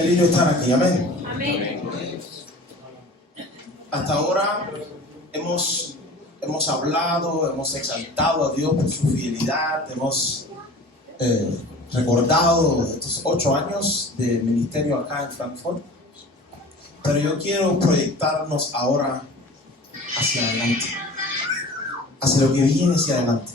Qué lindo estar aquí, amén. Amén. Hasta ahora hemos hablado, hemos exaltado a Dios por su fidelidad, hemos recordado estos 8 años de ministerio acá en Frankfurt. Pero yo quiero proyectarnos ahora hacia adelante, hacia lo que viene hacia adelante.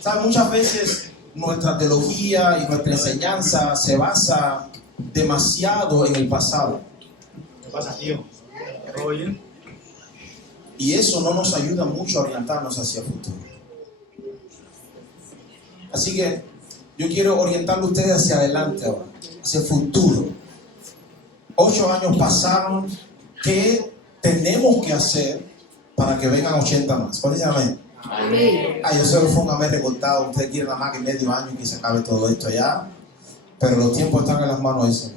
¿Saben? Muchas veces nuestra teología y nuestra enseñanza se basa demasiado en el pasado. ¿Qué pasa, tío? ¿Todo bien? Y eso no nos ayuda mucho a orientarnos hacia el futuro. Así que yo quiero orientarlo a ustedes hacia adelante ahora, hacia el futuro. 8 años pasaron. ¿Qué tenemos que hacer para que vengan 80 más? ¿Cuál es el amén? Amén. Yo solo fue un amén recortado. Ustedes quieren nada más que medio año y que se acabe todo esto ya. Pero los tiempos están en las manos del Señor.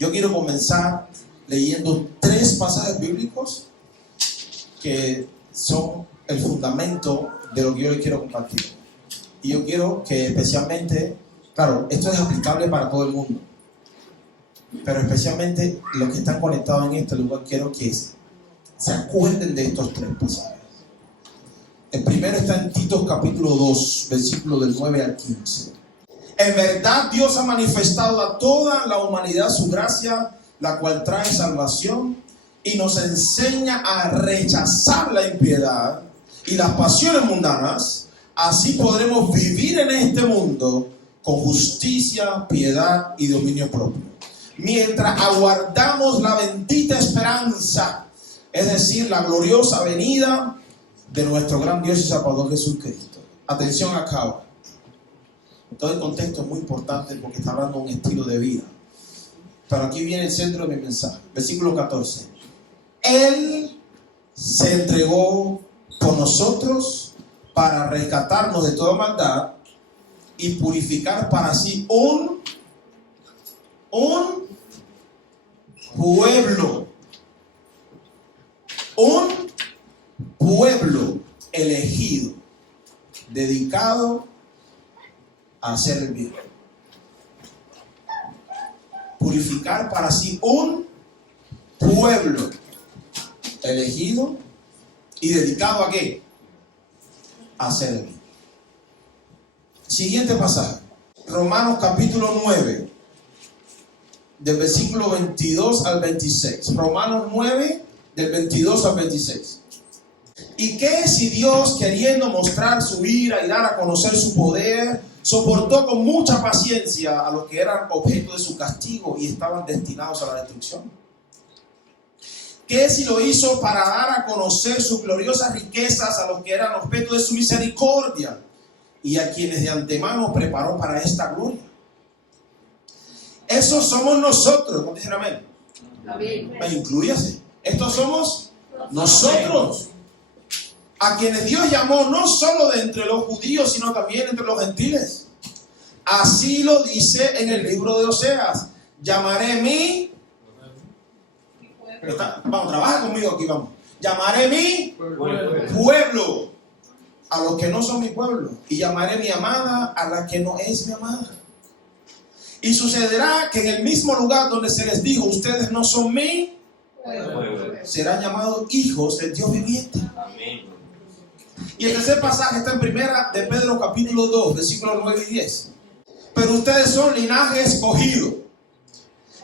Yo quiero comenzar leyendo 3 pasajes bíblicos que son el fundamento de lo que yo les quiero compartir. Y yo quiero que especialmente, claro, esto es aplicable para todo el mundo, pero especialmente los que están conectados en este lugar, quiero que se acuerden de estos 3 pasajes. El primero está en Tito capítulo 2, versículo del 9 al 15. En verdad Dios ha manifestado a toda la humanidad su gracia, la cual trae salvación y nos enseña a rechazar la impiedad y las pasiones mundanas. Así podremos vivir en este mundo con justicia, piedad y dominio propio, mientras aguardamos la bendita esperanza, es decir, la gloriosa venida de nuestro gran Dios y Salvador Jesucristo. Atención acá ahora. Todo el contexto es muy importante porque está hablando de un estilo de vida. Pero aquí viene el centro de mi mensaje. Versículo 14. Él se entregó por nosotros para rescatarnos de toda maldad y purificar para sí un pueblo elegido, dedicado a hacer el bien. Purificar para sí un pueblo elegido y dedicado ¿a qué? A hacer el bien. Siguiente pasaje. Romanos capítulo 9, del versículo 22 al 26. Romanos 9, del 22 al 26. ¿Y qué si Dios, queriendo mostrar su ira y dar a conocer su poder, soportó con mucha paciencia a los que eran objeto de su castigo y estaban destinados a la destrucción? ¿Qué si lo hizo para dar a conocer sus gloriosas riquezas a los que eran objeto de su misericordia y a quienes de antemano preparó para esta gloria? Esos somos nosotros. ¿Cómo dicen amén? Amén. Inclúyase. Estos somos nosotros, a quienes Dios llamó no solo de entre los judíos, sino también entre los gentiles. Así lo dice en el libro de Oseas: llamaré mi... Vamos, trabaja conmigo aquí, vamos. Llamaré mi pueblo a los que no son mi pueblo, y llamaré mi amada a la que no es mi amada. Y sucederá que en el mismo lugar donde se les dijo, ustedes no son mi pueblo, serán llamados hijos del Dios viviente. Amén. Y el tercer pasaje está en primera de Pedro capítulo 2, versículos 9 y 10. Pero ustedes son linaje escogido,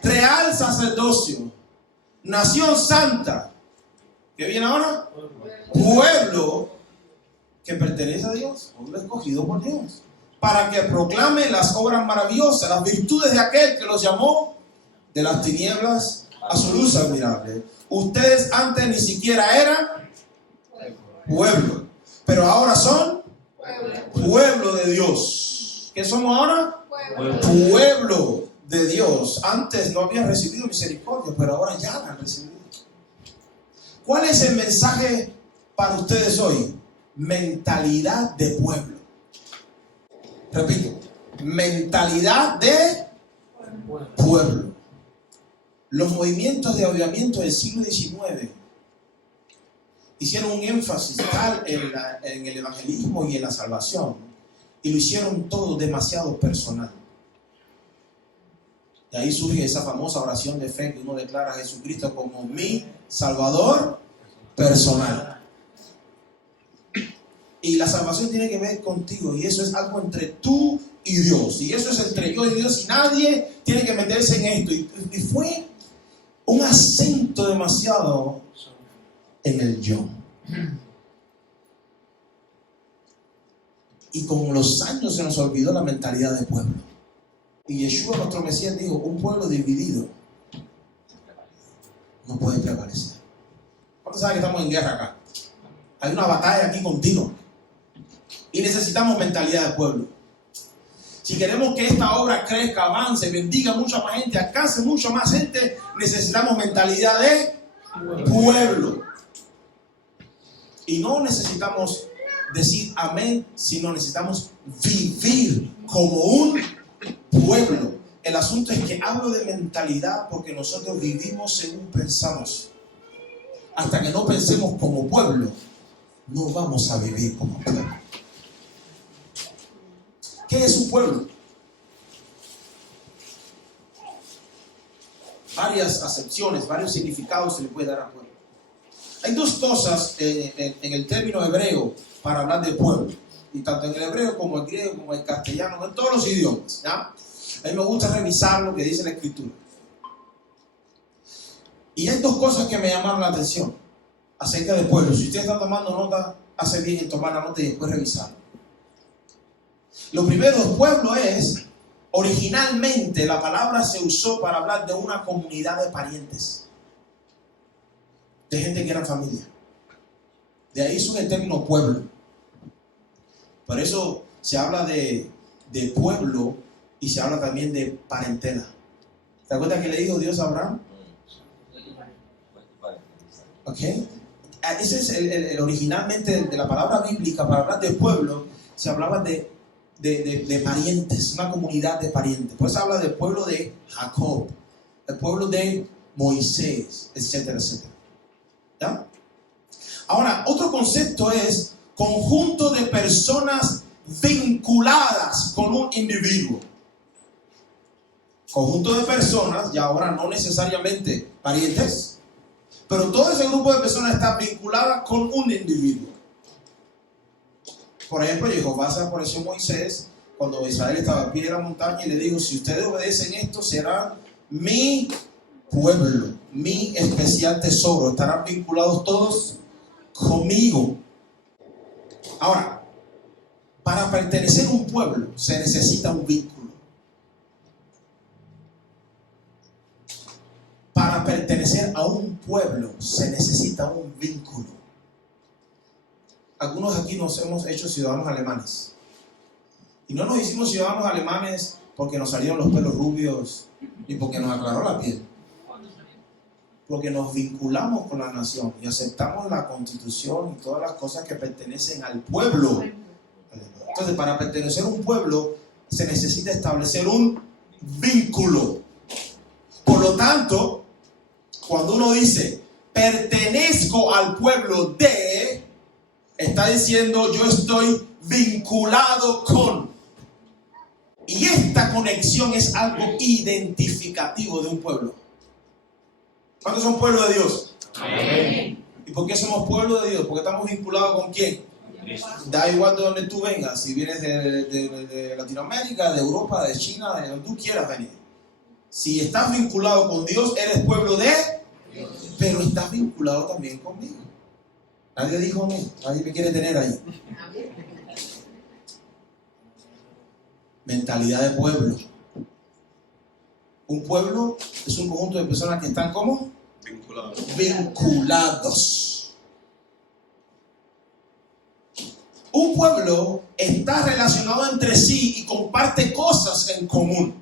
real sacerdocio, nación santa. ¿Qué viene ahora? Pueblo que pertenece a Dios, pueblo escogido por Dios, para que proclame las obras maravillosas, las virtudes de aquel que los llamó de las tinieblas a su luz admirable. Ustedes antes ni siquiera eran pueblo, pero ahora son pueblo de Dios. ¿Qué somos ahora? Pueblo de Dios. Antes no habían recibido misericordia, pero ahora ya la han recibido. ¿Cuál es el mensaje para ustedes hoy? Mentalidad de pueblo. Repito, mentalidad de pueblo. Los movimientos de avivamiento del siglo XIX hicieron un énfasis tal en el evangelismo y en la salvación, y lo hicieron todo demasiado personal. Y ahí surge esa famosa oración de fe que uno declara a Jesucristo como mi Salvador personal. Y la salvación tiene que ver contigo, y eso es algo entre tú y Dios, y eso es entre yo y Dios, y nadie tiene que meterse en esto. Y fue un acento demasiado en el yo. Y con los años se nos olvidó la mentalidad del pueblo. Y Yeshua, nuestro Mesías, dijo: un pueblo dividido no puede prevalecer. ¿Cuántos saben que estamos en guerra acá? Hay una batalla aquí continua. Y necesitamos mentalidad de pueblo. Si queremos que esta obra crezca, avance, bendiga mucha más gente, alcance mucha más gente, necesitamos mentalidad de pueblo. Y no necesitamos decir amén, sino necesitamos vivir como un pueblo. El asunto es que hablo de mentalidad porque nosotros vivimos según pensamos. Hasta que no pensemos como pueblo, no vamos a vivir como pueblo. ¿Qué es un pueblo? Varias acepciones, varios significados se le puede dar a pueblo. Hay dos cosas en el término hebreo para hablar de pueblo, y tanto en el hebreo como en el griego como en el castellano, en todos los idiomas, ¿ya? A mí me gusta revisar lo que dice la escritura. Y hay dos cosas que me llamaron la atención acerca del pueblo. Si usted está tomando nota, hace bien en tomar la nota y después revisarlo. Lo primero del pueblo es, originalmente la palabra se usó para hablar de una comunidad de parientes, de gente que era familia. De ahí surge el término pueblo. Por eso se habla de pueblo y se habla también de parentela. ¿Te acuerdas que le dijo Dios a Abraham? ¿Ok? Ese es el originalmente de la palabra bíblica. Para hablar de pueblo se hablaba de parientes, una comunidad de parientes. Pues habla del pueblo de Jacob, el pueblo de Moisés, etcétera, etcétera. ¿Ya? Ahora, otro concepto es conjunto de personas vinculadas con un individuo. Conjunto de personas, y ahora no necesariamente parientes, pero todo ese grupo de personas está vinculada con un individuo. Por ejemplo, Jehová se apareció a Moisés cuando Israel estaba al pie de la montaña y le dijo: si ustedes obedecen esto, serán mi pueblo, mi especial tesoro. Estarán vinculados todos conmigo. Ahora, para pertenecer a un pueblo se necesita un vínculo. Para pertenecer a un pueblo se necesita un vínculo. Algunos aquí nos hemos hecho ciudadanos alemanes. Y no nos hicimos ciudadanos alemanes porque nos salieron los pelos rubios ni porque nos aclaró la piel. Porque nos vinculamos con la nación y aceptamos la constitución y todas las cosas que pertenecen al pueblo. Entonces, para pertenecer a un pueblo se necesita establecer un vínculo. Por lo tanto, cuando uno dice pertenezco al pueblo de, está diciendo yo estoy vinculado con. Y esta conexión es algo identificativo de un pueblo. ¿Cuántos son pueblo de Dios? Amén. ¿Y por qué somos pueblo de Dios? Porque estamos vinculados con ¿quién? Da igual de donde tú vengas. Si vienes de Latinoamérica, de Europa, de China, de donde tú quieras venir. Si estás vinculado con Dios, eres pueblo de Dios. Pero estás vinculado también conmigo. Nadie dijo amén. Nadie me quiere tener ahí. Mentalidad de pueblo. Un pueblo es un conjunto de personas que están ¿cómo? Vinculados. Un pueblo está relacionado entre sí y comparte cosas en común.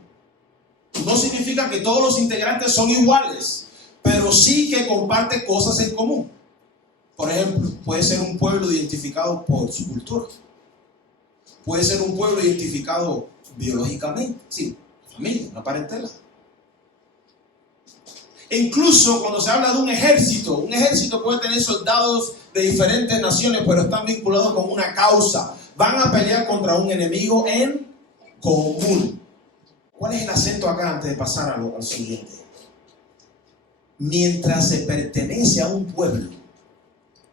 No significa que todos los integrantes son iguales, pero sí que comparte cosas en común. Por ejemplo, puede ser un pueblo identificado por su cultura. Puede ser un pueblo identificado biológicamente, sí, familia, una parentela. E incluso cuando se habla de un ejército puede tener soldados de diferentes naciones, pero están vinculados con una causa. Van a pelear contra un enemigo en común. ¿Cuál es el acento acá antes de pasar al siguiente? Mientras se pertenece a un pueblo,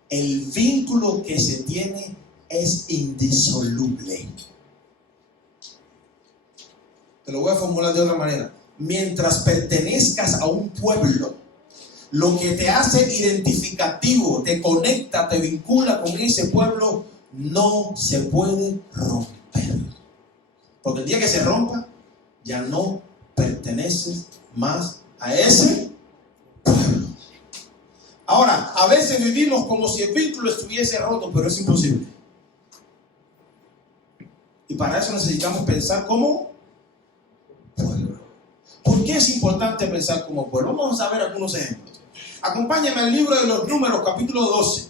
el vínculo que se tiene es indisoluble. Te lo voy a formular de otra manera. Mientras pertenezcas a un pueblo, lo que te hace identificativo, te conecta, te vincula con ese pueblo, no se puede romper. Porque el día que se rompa, ya no perteneces más a ese pueblo. Ahora, a veces vivimos como si el vínculo estuviese roto, pero es imposible. Y para eso necesitamos pensar como pueblo. ¿Por qué es importante pensar como pueblo? Vamos a ver algunos ejemplos. Acompáñame al libro de los Números, capítulo 12.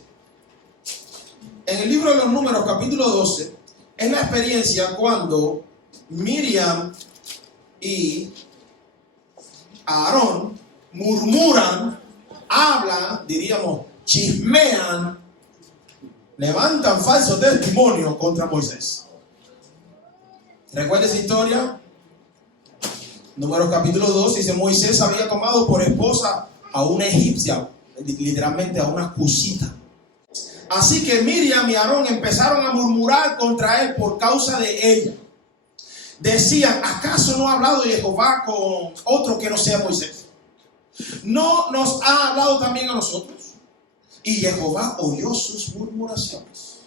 En el libro de los Números, capítulo 12, es la experiencia cuando Miriam y Aarón murmuran, hablan, diríamos, chismean, levantan falso testimonio contra Moisés. ¿Recuerda esa historia? Números capítulo 2 dice: Moisés había tomado por esposa a una egipcia, literalmente a una cusita. Así que Miriam y Aarón empezaron a murmurar contra él por causa de ella. Decían: ¿acaso no ha hablado Jehová con otro que no sea Moisés? ¿No nos ha hablado también a nosotros? Y Jehová oyó sus murmuraciones.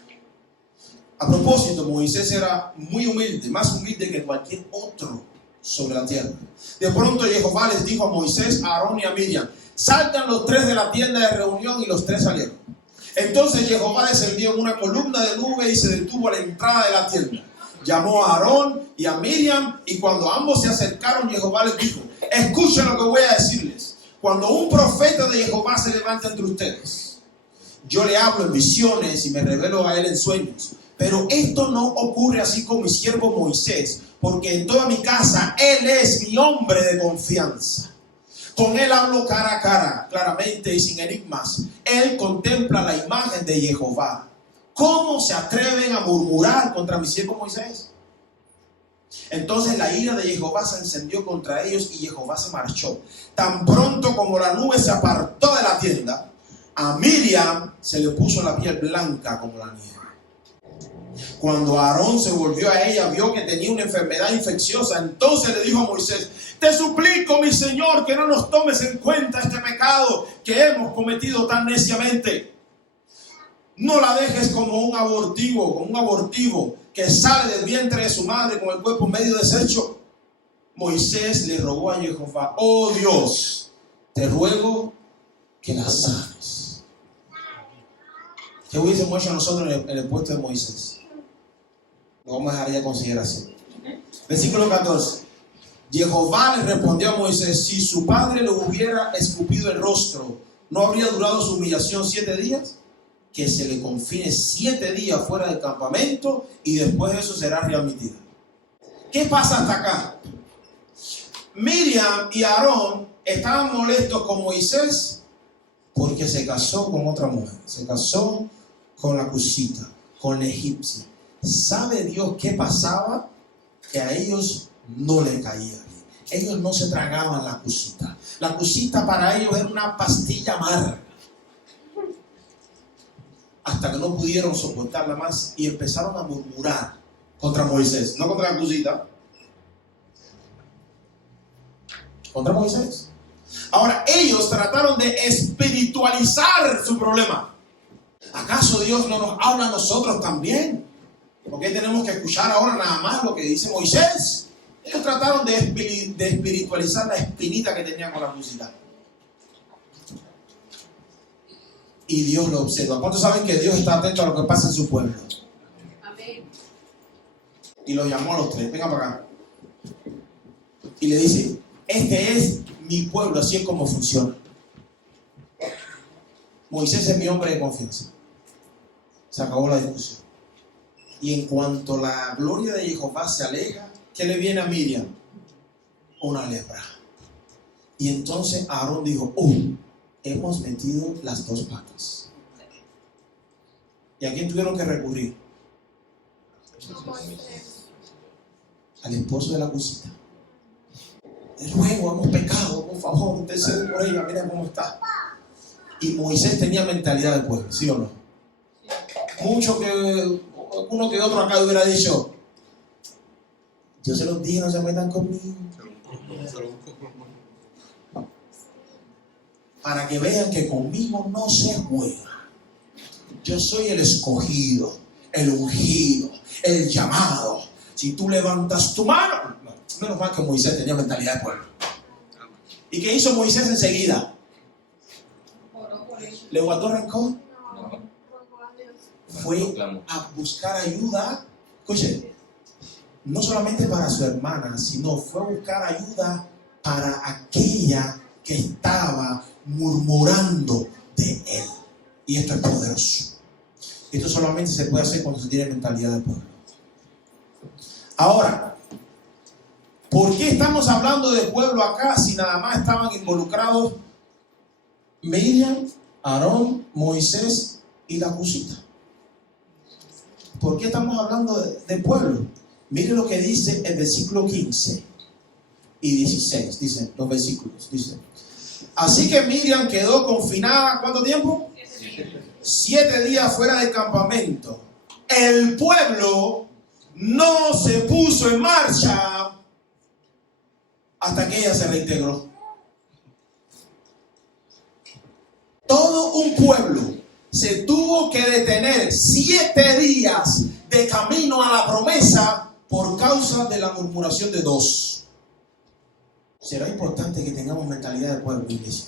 A propósito, Moisés era muy humilde, más humilde que cualquier otro sobre la tierra. De pronto Jehová les dijo a Moisés, a Aarón y a Miriam: salgan los tres de la tienda de reunión, y los tres salieron. Entonces Jehová descendió en una columna de nube y se detuvo a la entrada de la tienda. Llamó a Aarón y a Miriam, y cuando ambos se acercaron, Jehová les dijo: escuchen lo que voy a decirles. Cuando un profeta de Jehová se levanta entre ustedes, yo le hablo en visiones y me revelo a él en sueños. Pero esto no ocurre así con mi siervo Moisés, porque en toda mi casa él es mi hombre de confianza. Con él hablo cara a cara, claramente y sin enigmas. Él contempla la imagen de Jehová. ¿Cómo se atreven a murmurar contra mi siervo Moisés? Entonces la ira de Jehová se encendió contra ellos y Jehová se marchó. Tan pronto como la nube se apartó de la tienda, a Miriam se le puso la piel blanca como la nieve. Cuando Aarón se volvió a ella, vio que tenía una enfermedad infecciosa. Entonces le dijo a Moisés: te suplico, mi señor, que no nos tomes en cuenta este pecado que hemos cometido tan neciamente. No la dejes como un abortivo que sale del vientre de su madre con el cuerpo medio deshecho. Moisés le rogó a Jehová: oh Dios, te ruego que la sanes. ¿Qué hubiésemos hecho nosotros en el puesto de Moisés? Lo vamos a dejar ya a consideración. Versículo 14. Jehová le respondió a Moisés: si su padre le hubiera escupido el rostro, ¿no habría durado su humillación 7 días? Que se le confine 7 días fuera del campamento, y después de eso será readmitida. ¿Qué pasa hasta acá? Miriam y Aarón estaban molestos con Moisés porque se casó con otra mujer. Se casó con la cusita, con la egipcia. ¿Sabe Dios qué pasaba? Que a ellos no le caía bien. Ellos no se tragaban la cusita. La cusita para ellos era una pastilla amarga. Hasta que no pudieron soportarla más y empezaron a murmurar contra Moisés. No contra la cusita, contra Moisés. Ahora, ellos trataron de espiritualizar su problema. ¿Acaso Dios no nos habla a nosotros también? ¿Por qué tenemos que escuchar ahora nada más lo que dice Moisés? Ellos trataron de espiritualizar la espinita que tenían con la cusita. Y Dios lo observa. ¿Cuántos saben que Dios está atento a lo que pasa en su pueblo? Amén. Y los llamó a los tres: vengan para acá. Y le dice: este es mi pueblo, así es como funciona. Moisés es mi hombre de confianza. Se acabó la discusión. Y en cuanto la gloria de Jehová se aleja, ¿qué le viene a Miriam? Una lepra. Y entonces Aarón dijo: hemos metido las dos patas. ¿Y a quién tuvieron que recurrir? Al esposo de la cusita. luego hemos pecado, por favor, intercede por ella, mira cómo está. Y Moisés tenía mentalidad del pueblo, ¿sí o no? Mucho que uno que otro acá hubiera dicho, yo se los dije, no se metan conmigo. Para que vean que conmigo no se juega. Yo soy el escogido, el ungido, el llamado. Si tú levantas tu mano, menos mal que Moisés tenía mentalidad de pueblo. ¿Y qué hizo Moisés enseguida? ¿Le guardó rencor? Fue a buscar ayuda. Escuche, no solamente para su hermana, sino fue a buscar ayuda para aquella que estaba murmurando de él. Y esto es poderoso. Esto solamente se puede hacer cuando se tiene mentalidad de pueblo. Ahora, ¿por qué estamos hablando de pueblo acá si nada más estaban involucrados Miriam, Aarón, Moisés y la cosita? ¿Por qué estamos hablando de pueblo? Mire lo que dice el versículo 15 y 16. Dicen los versículos. Dice: así que Miriam quedó confinada, ¿cuánto tiempo? 7 días fuera del campamento. El pueblo no se puso en marcha hasta que ella se reintegró. Todo un pueblo se tuvo que detener 7 días de camino a la promesa por causa de la murmuración de 2. Será importante que tengamos mentalidad de pueblo, iglesia.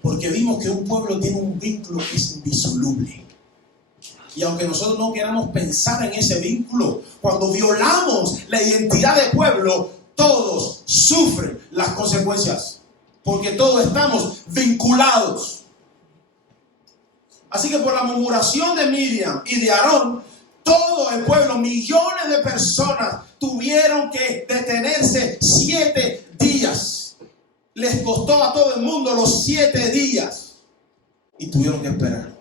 Porque vimos que un pueblo tiene un vínculo que es indisoluble. Y aunque nosotros no queramos pensar en ese vínculo, cuando violamos la identidad de pueblo, todos sufren las consecuencias. Porque todos estamos vinculados. Así que por la murmuración de Miriam y de Aarón, todo el pueblo, millones de personas, tuvieron que detenerse 7 días. Les costó a todo el mundo los 7 días. Y tuvieron que esperar.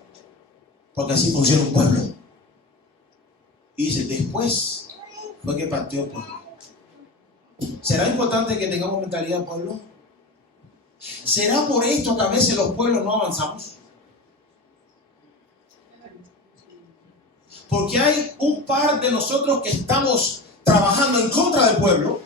Porque así funciona un pueblo. Y dice, después fue que partió el pueblo. ¿Será importante que tengamos mentalidad de pueblo? ¿Será por esto que a veces los pueblos no avanzamos? Porque hay un par de nosotros que estamos trabajando en contra del pueblo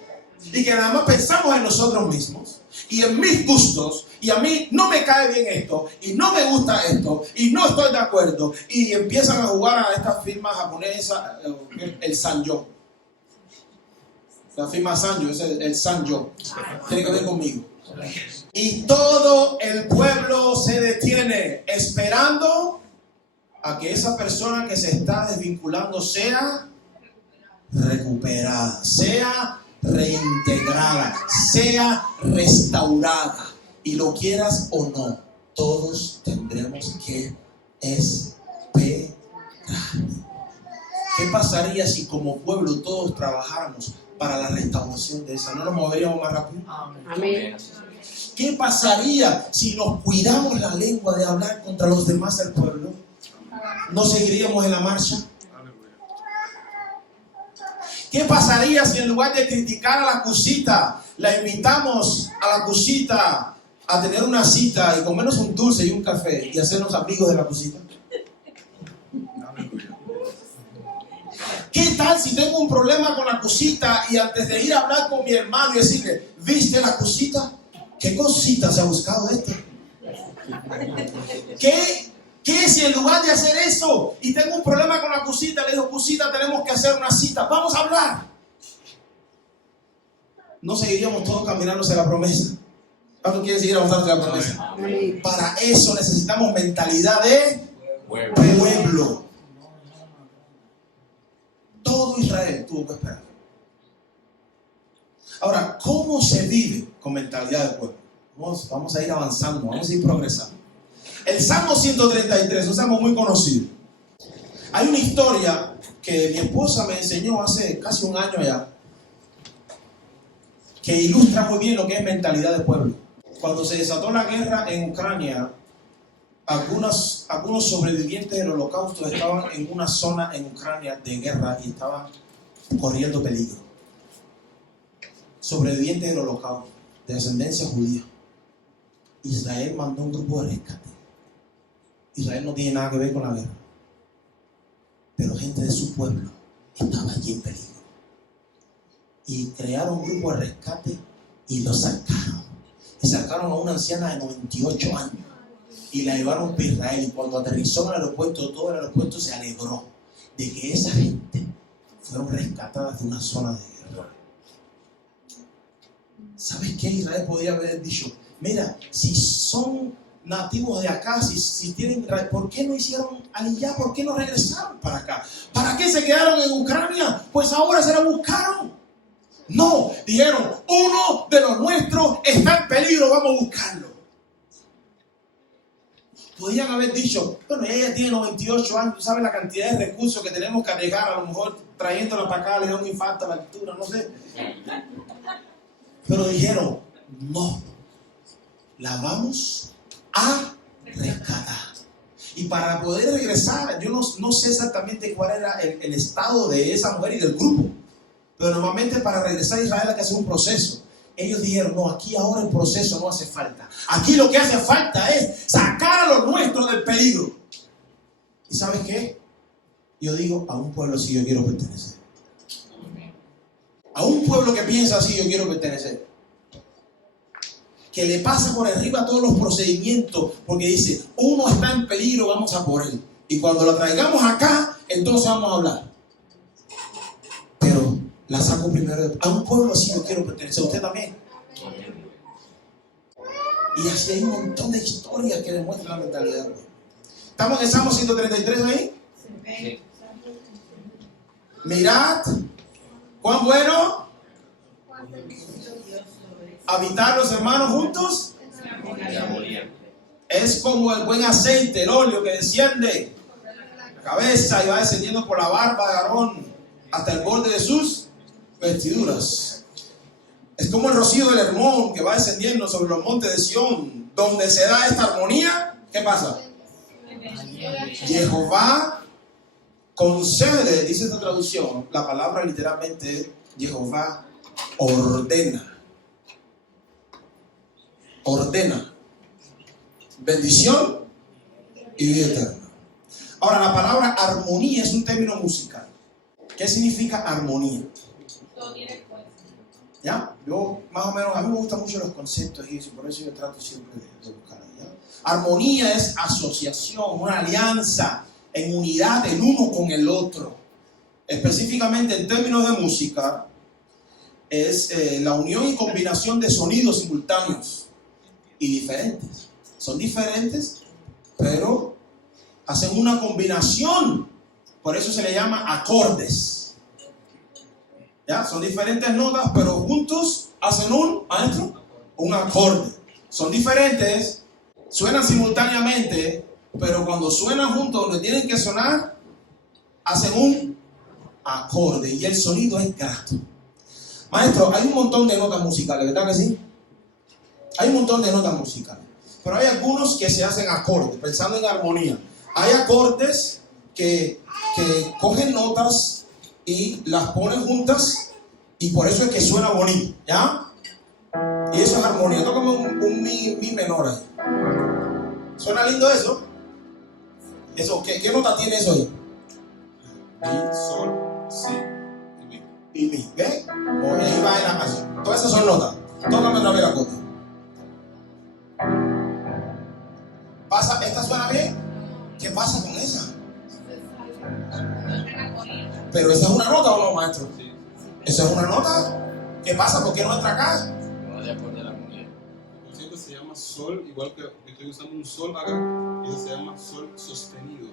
y que nada más pensamos en nosotros mismos y en mis gustos, y a mí no me cae bien esto y no me gusta esto y no estoy de acuerdo, y empiezan a jugar a esta firma japonesa, el Sanyo. La firma Sanyo es el Sanyo. Tiene que ver conmigo. Y todo el pueblo se detiene esperando a que esa persona que se está desvinculando sea recuperada, sea reintegrada, sea restaurada. Y lo quieras o no, todos tendremos que esperar. ¿Qué pasaría si como pueblo todos trabajáramos para la restauración de esa? ¿No nos moveríamos más rápido? Amén. ¿Qué pasaría si nos cuidamos la lengua de hablar contra los demás del pueblo? ¿No seguiríamos en la marcha? ¿Qué pasaría si en lugar de criticar a la cosita, la invitamos a la cosita a tener una cita y comernos un dulce y un café y hacernos amigos de la cosita? ¿Qué tal si tengo un problema con la cosita y antes de ir a hablar con mi hermano y decirle, ¿viste la cosita? ¿Qué cosita se ha buscado este? ¿Qué si en lugar de hacer eso y tengo un problema con la cosita, le digo, cosita, tenemos que hacer una cita, vamos a hablar? ¿No seguiríamos todos caminando hacia la promesa? ¿Cuánto quieren seguir avanzando hacia la promesa? Amén. Para eso necesitamos mentalidad de pueblo. Todo Israel tuvo que esperar. Ahora, ¿cómo se vive con mentalidad de pueblo? Vamos a ir avanzando, vamos a ir progresando. El Salmo 133, un salmo muy conocido. Hay una historia que mi esposa me enseñó hace casi un año ya, que ilustra muy bien lo que es mentalidad de pueblo. Cuando se desató la guerra en Ucrania, algunos sobrevivientes del holocausto estaban en una zona en Ucrania de guerra y estaban corriendo peligro. sobrevivientes del holocausto, de ascendencia judía. Israel mandó un grupo de rescate. Israel no tiene nada que ver con la guerra, pero gente de su pueblo estaba allí en peligro. Y crearon un grupo de rescate y lo sacaron. Y sacaron a una anciana de 98 años y la llevaron para Israel. Y cuando aterrizó en el aeropuerto, todo el aeropuerto se alegró de que esa gente fueron rescatadas de una zona de guerra. ¿Sabes qué? Israel podría haber dicho: mira, si son nativos de acá, si tienen, ¿por qué no hicieron aliyá? ¿Por qué no regresaron para acá? ¿Para qué se quedaron en Ucrania? Pues ahora se la buscaron. No, dijeron: uno de los nuestros está en peligro, vamos a buscarlo. Podrían haber dicho: bueno, ella tiene 98 años, ¿sabes la cantidad de recursos que tenemos que arriesgar? A lo mejor trayéndola para acá le da un infarto a la altura, no sé. Pero dijeron: no, la vamos a rescatar. Y para poder regresar, yo no sé exactamente cuál era el estado de esa mujer y del grupo, pero normalmente para regresar a Israel hay que hacer un proceso. Ellos dijeron: no, aquí ahora el proceso no hace falta. Aquí lo que hace falta es sacar a los nuestros del peligro. ¿Y sabes qué? Yo digo: a un pueblo así yo quiero pertenecer. A un pueblo que piensa así yo quiero pertenecer. Que le pasa por arriba todos los procedimientos, porque dice: uno está en peligro, vamos a por él. Y cuando lo traigamos acá, entonces vamos a hablar. Pero la saco primero. A un pueblo así yo quiero pertenecer. Usted también. Y así hay un montón de historias que demuestran la mentalidad del pueblo. ¿Estamos en el Salmo 133 ahí? Sí. Mirad cuán bueno habitar los hermanos juntos. Es como el buen aceite, el óleo que desciende la cabeza y va descendiendo por la barba de Aarón hasta el borde de sus vestiduras. Es como el rocío del Hermón que va descendiendo sobre los montes de Sión, donde se da esta armonía. ¿Qué pasa? Jehová concede, dice esta traducción, la palabra literalmente Jehová ordena. Ordena bendición y vida eterna. Ahora, la palabra armonía es un término musical. ¿Qué significa armonía? ¿Ya? Yo, más o menos, a mí me gustan mucho los conceptos y por eso yo trato siempre de buscar. ¿Ya? Armonía es asociación, una alianza en unidad el uno con el otro. Específicamente en términos de música, es la unión y combinación de sonidos simultáneos y diferentes. Son diferentes, pero hacen una combinación. Por eso se le llama acordes. ¿Ya? Son diferentes notas, pero juntos hacen un acorde. Son diferentes, suenan simultáneamente, pero cuando suenan juntos, donde tienen que sonar, hacen un acorde y el sonido es grato. Maestro, hay un montón de notas musicales, ¿verdad que sí? Hay un montón de notas musicales, pero hay algunos que se hacen acordes, pensando en armonía. Hay acordes que cogen notas y las ponen juntas y por eso es que suena bonito, ¿ya? Y eso es armonía. Tócame un mi menor ahí. ¿Suena lindo eso? Eso, ¿qué nota tiene eso ahí? Mi, sol, si y mi. Y mi, ¿ves? Ahí va en la canción. Todas esas son notas. Tócame otra vez la cota. ¿Pasa? ¿Esta suena bien? ¿Qué pasa con esa? Pero esa es una nota o no, maestro. Sí. ¿Esa es una nota? ¿Qué pasa? ¿Por qué no entra acá? No de acuerdo a la armonía. El concepto se llama sol, igual que estoy usando un sol acá, y eso se llama sol sostenido.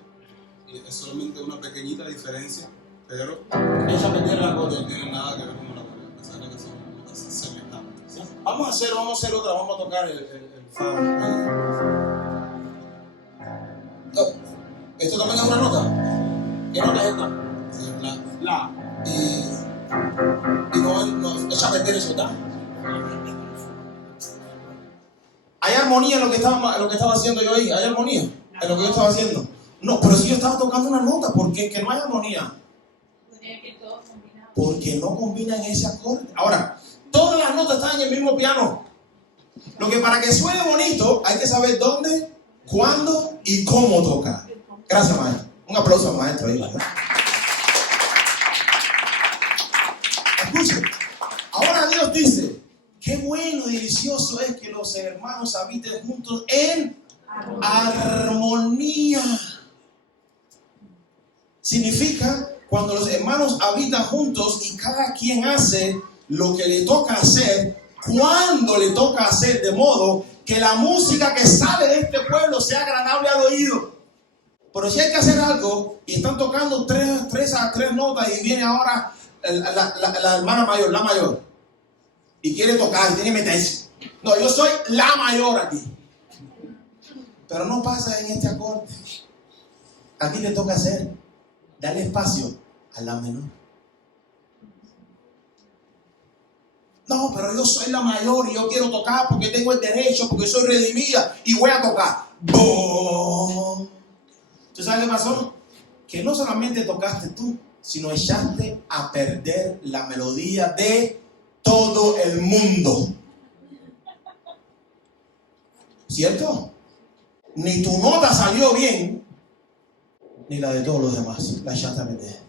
Y es solamente una pequeñita diferencia, pero esa pequeña nota no tiene nada que ver con la armonía, a pesar de que son notas semejantes. ¿Sí? Vamos a hacer otra, vamos a tocar el fa. ¿Esto también es una nota? ¿Qué nota es esta? La. Y no echa a perder eso, ¿está? ¿Hay armonía en lo que estaba haciendo yo ahí? ¿Hay armonía en lo que yo estaba haciendo? No, pero si yo estaba tocando una nota, ¿por qué que no hay armonía? Porque no combinan ese acorde. Ahora, Todas las notas están en el mismo piano. Lo que para que suene bonito hay que saber dónde, cuándo y cómo tocar. Gracias, maestro. Un aplauso al maestro ahí, ¿verdad? Escuchen. Ahora Dios dice, qué bueno y delicioso es que los hermanos habiten juntos en armonía. Significa cuando los hermanos habitan juntos y cada quien hace lo que le toca hacer, cuando le toca hacer, de modo que la música que sale de este pueblo sea agradable al oído. Pero si hay que hacer algo y están tocando tres notas y viene ahora la hermana mayor, la mayor, y quiere tocar, y tiene que meterse. No, yo soy la mayor aquí. Pero no pasa en este acorde. Aquí le toca hacer, darle espacio a la menor. No, pero yo soy la mayor y yo quiero tocar porque tengo el derecho, porque soy redimida y voy a tocar. ¡Bum! ¿Tú sabes qué pasó? Que no solamente tocaste tú, sino echaste a perder la melodía de todo el mundo. ¿Cierto? Ni tu nota salió bien, ni la de todos los demás. La echaste a perder.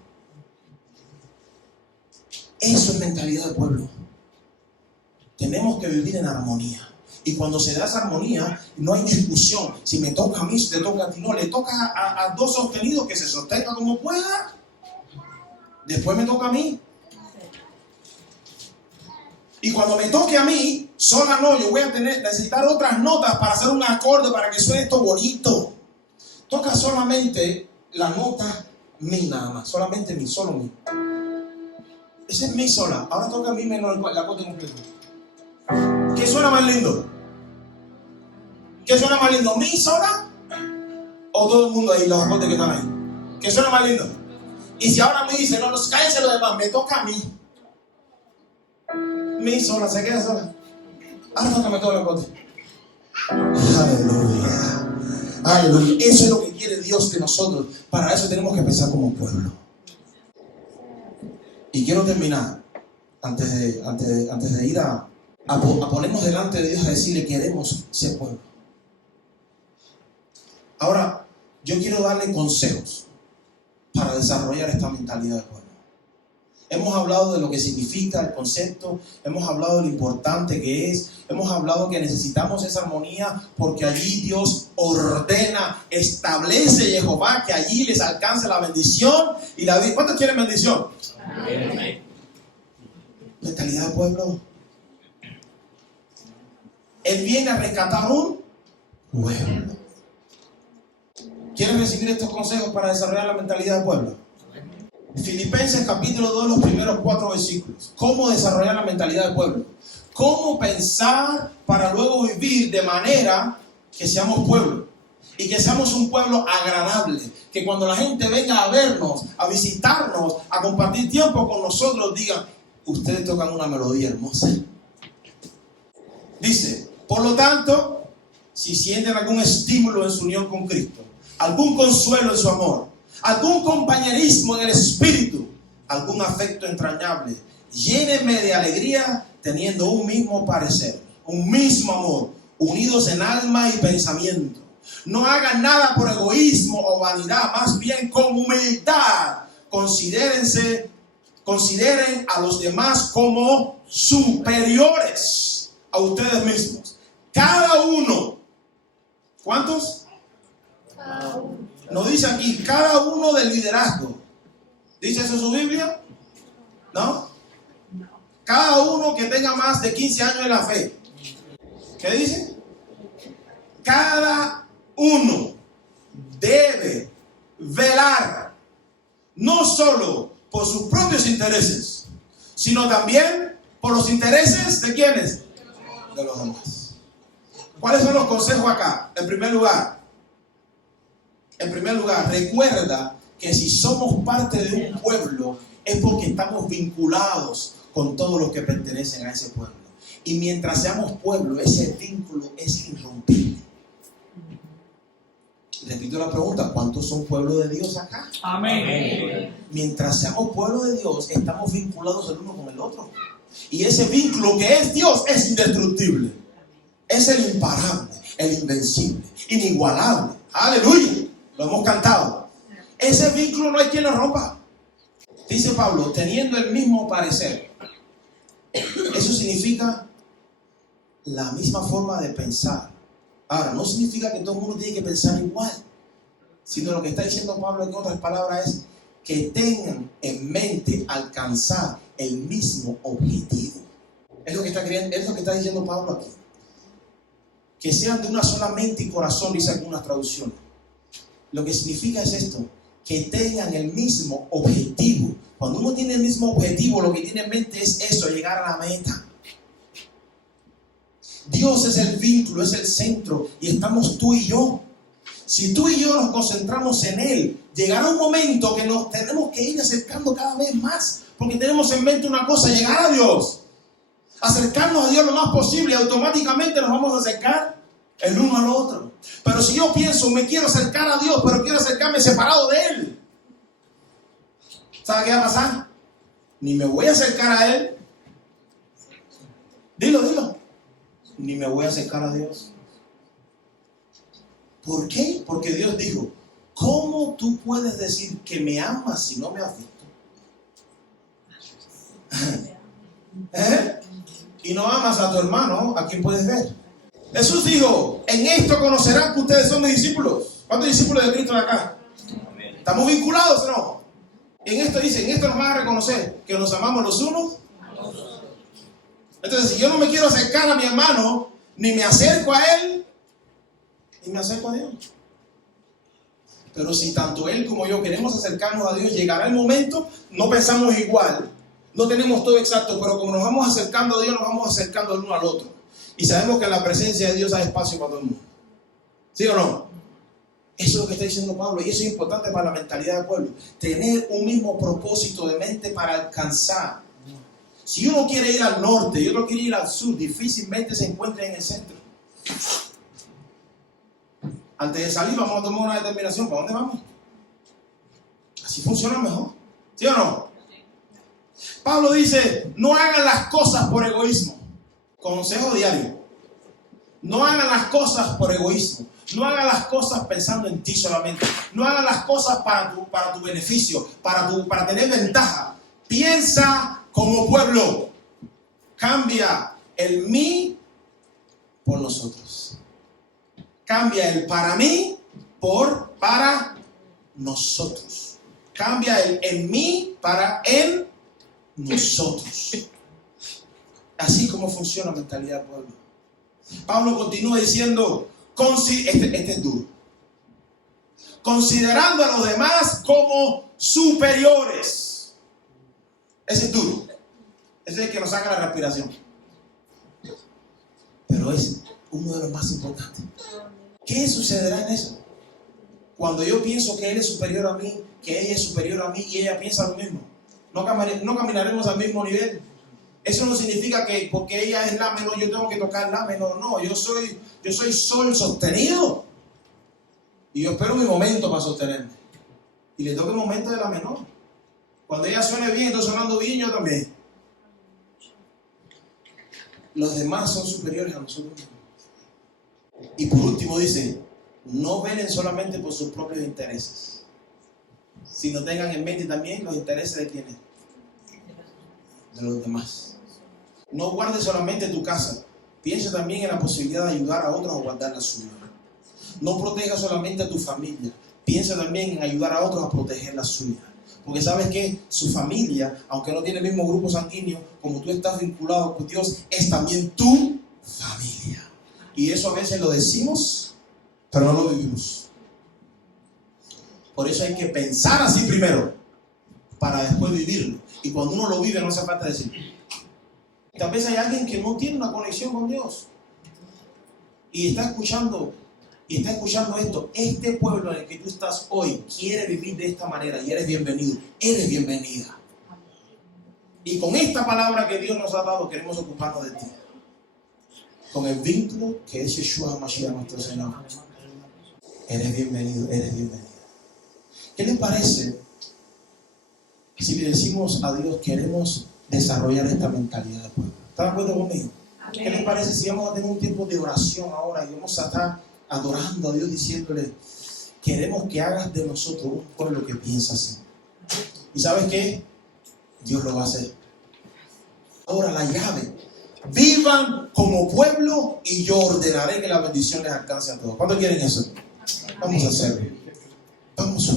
Eso es mentalidad del pueblo. Tenemos que vivir en armonía. Y cuando se da esa armonía, no hay discusión. Si me toca a mí, si te toca a ti, no. Le toca a dos sostenidos que se sostenga como pueda. Después me toca a mí. Y cuando me toque a mí, sola no, yo voy a necesitar otras notas para hacer un acorde, para que suene esto bonito. Toca solamente la nota mi nada más. Solamente mi, solo mi. Ese es mi sola. Ahora toca a mi menor, la acorde completo. ¿Qué suena más lindo? ¿Qué suena más lindo? ¿Mi sola? ¿O todo el mundo ahí, los acordes que están ahí? ¿Qué suena más lindo? Y si ahora me dice, no, cállense los demás, me toca a mí. Mi sola, se queda sola. Ahora tócame todo el acorde. Aleluya. Aleluya. Eso es lo que quiere Dios de nosotros. Para eso tenemos que pensar como un pueblo. Y quiero terminar, antes de ir a ponernos delante de Dios, a decirle queremos ser pueblo. Ahora, yo quiero darle consejos para desarrollar esta mentalidad de pueblo. Hemos hablado de lo que significa el concepto, hemos hablado de lo importante que es, hemos hablado que necesitamos esa armonía porque allí Dios ordena, establece Jehová que allí les alcance la bendición y la vida. ¿Cuántos quieren bendición? Amén. Mentalidad de pueblo. Él viene a rescatar un pueblo. ¿Quieren recibir estos consejos para desarrollar la mentalidad de pueblo? Filipenses capítulo 2, los primeros 4 versículos. ¿Cómo desarrollar la mentalidad de pueblo? ¿Cómo pensar para luego vivir de manera que seamos pueblo? Y que seamos un pueblo agradable. Que cuando la gente venga a vernos, a visitarnos, a compartir tiempo con nosotros, digan, ustedes tocan una melodía hermosa. Dice, por lo tanto, si sienten algún estímulo en su unión con Cristo, algún consuelo en su amor, algún compañerismo en el espíritu, algún afecto entrañable, llénenme de alegría teniendo un mismo parecer, un mismo amor, unidos en alma y pensamiento. No hagan nada por egoísmo o vanidad, más bien con humildad. Consideren a los demás como superiores a ustedes mismos. Cada uno. ¿Cuántos? Cada uno. Nos dice aquí, cada uno del liderazgo. ¿Dice eso su Biblia? ¿No? Cada uno que tenga más de 15 años en la fe. ¿Qué dice? Cada uno debe velar no solo por sus propios intereses, sino también por los intereses de ¿quiénes? De los demás. ¿Cuáles son los consejos acá? En primer lugar, recuerda que si somos parte de un pueblo es porque estamos vinculados con todos los que pertenecen a ese pueblo. Y mientras seamos pueblo, ese vínculo es irrompible. Repito la pregunta, ¿cuántos son pueblo de Dios acá? Amén. Mientras seamos pueblo de Dios, estamos vinculados el uno con el otro. Y ese vínculo que es Dios es indestructible. Es el imparable, el invencible, inigualable. Aleluya. Lo hemos cantado. Ese vínculo no hay quien lo rompa. Dice Pablo, teniendo el mismo parecer. Eso significa la misma forma de pensar. Ahora, no significa que todo el mundo tiene que pensar igual, sino lo que está diciendo Pablo en otras palabras es que tengan en mente alcanzar el mismo objetivo. Es lo que está diciendo Pablo aquí. Que sean de una sola mente y corazón, dice algunas traducciones. Lo que significa es esto, que tengan el mismo objetivo. Cuando uno tiene el mismo objetivo, lo que tiene en mente es eso, llegar a la meta. Dios es el vínculo, es el centro, y estamos tú y yo. Si tú y yo nos concentramos en Él, llegará un momento que nos tenemos que ir acercando cada vez más, porque tenemos en mente una cosa, llegar a Dios. Acercarnos a Dios lo más posible, automáticamente nos vamos a acercar el uno al otro. Pero si yo pienso, me quiero acercar a Dios, pero quiero acercarme separado de Él, ¿sabe qué va a pasar? Ni me voy a acercar a Él. Dilo. Ni me voy a acercar a Dios. ¿Por qué? Porque Dios dijo, ¿cómo tú puedes decir que me amas si no me has visto? Y no amas a tu hermano, ¿a quién puedes ver? Jesús dijo, en esto conocerán que ustedes son mis discípulos. ¿Cuántos discípulos de Cristo hay acá? ¿Estamos vinculados o no? En esto dice, en esto nos van a reconocer que nos amamos los unos. Entonces, si yo no me quiero acercar a mi hermano, ni me acerco a él, ni me acerco a Dios. Pero si tanto él como yo queremos acercarnos a Dios, llegará el momento, no pensamos igual, no tenemos todo exacto, pero como nos vamos acercando a Dios, nos vamos acercando el uno al otro. Y sabemos que en la presencia de Dios hay espacio para todo el mundo. ¿Sí o no? Eso es lo que está diciendo Pablo, y eso es importante para la mentalidad del pueblo. Tener un mismo propósito de mente para alcanzar. Si uno quiere ir al norte y otro quiere ir al sur, difícilmente se encuentra en el centro. Antes de salir vamos a tomar una determinación. ¿Para dónde vamos? Así funciona mejor. ¿Sí o no? Pablo dice, no hagan las cosas por egoísmo. Consejo diario. No hagan las cosas por egoísmo. No hagan las cosas pensando en ti solamente. No hagan las cosas para tu beneficio, para tener ventaja. Piensa como pueblo. Cambia el mí por nosotros. Cambia el para mí por para nosotros. Cambia el en mí para en nosotros. Así como funciona la mentalidad del pueblo. Pablo continúa diciendo, este es duro. Considerando a los demás como superiores. Ese es duro. Ese es el que nos saca la respiración. Pero es uno de los más importantes. ¿Qué sucederá en eso? Cuando yo pienso que él es superior a mí, que ella es superior a mí y ella piensa lo mismo. No caminaremos al mismo nivel. Eso no significa que porque ella es la menor, yo tengo que tocar la menor. No, yo soy sol sostenido. Y yo espero mi momento para sostenerme. Y le toca el momento de la menor. Cuando ella suene bien, estoy sonando bien, yo también. Los demás son superiores a nosotros mismos. Y por último dice, no velen solamente por sus propios intereses, sino tengan en mente también los intereses de quienes, de los demás. No guardes solamente tu casa, piensa también en la posibilidad de ayudar a otros a guardar la suya. No proteja solamente a tu familia, piensa también en ayudar a otros a proteger la suya. Porque sabes que su familia, aunque no tiene el mismo grupo sanguíneo, como tú estás vinculado con Dios, es también tu familia. Y eso a veces lo decimos, pero no lo vivimos. Por eso hay que pensar así primero, para después vivirlo. Y cuando uno lo vive no hace falta decir. Tal vez hay alguien que no tiene una conexión con Dios y está escuchando esto. Este pueblo en el que tú estás hoy quiere vivir de esta manera y eres bienvenido, eres bienvenida. Y con esta palabra que Dios nos ha dado queremos ocuparnos de ti, con el vínculo que es Yeshua HaMashiach nuestro Señor. Eres bienvenido, eres bienvenida. ¿Qué les parece si le decimos a Dios, queremos desarrollar esta mentalidad de pueblo. ¿Están de acuerdo conmigo? Amén. ¿Qué les parece si vamos a tener un tiempo de oración ahora y vamos a estar adorando a Dios diciéndole, queremos que hagas de nosotros un pueblo que piensa así? ¿Y sabes qué? Dios lo va a hacer. Ahora la llave. Vivan como pueblo y yo ordenaré que la bendición les alcance a todos. ¿Cuántos quieren eso? Vamos a hacerlo. Vamos a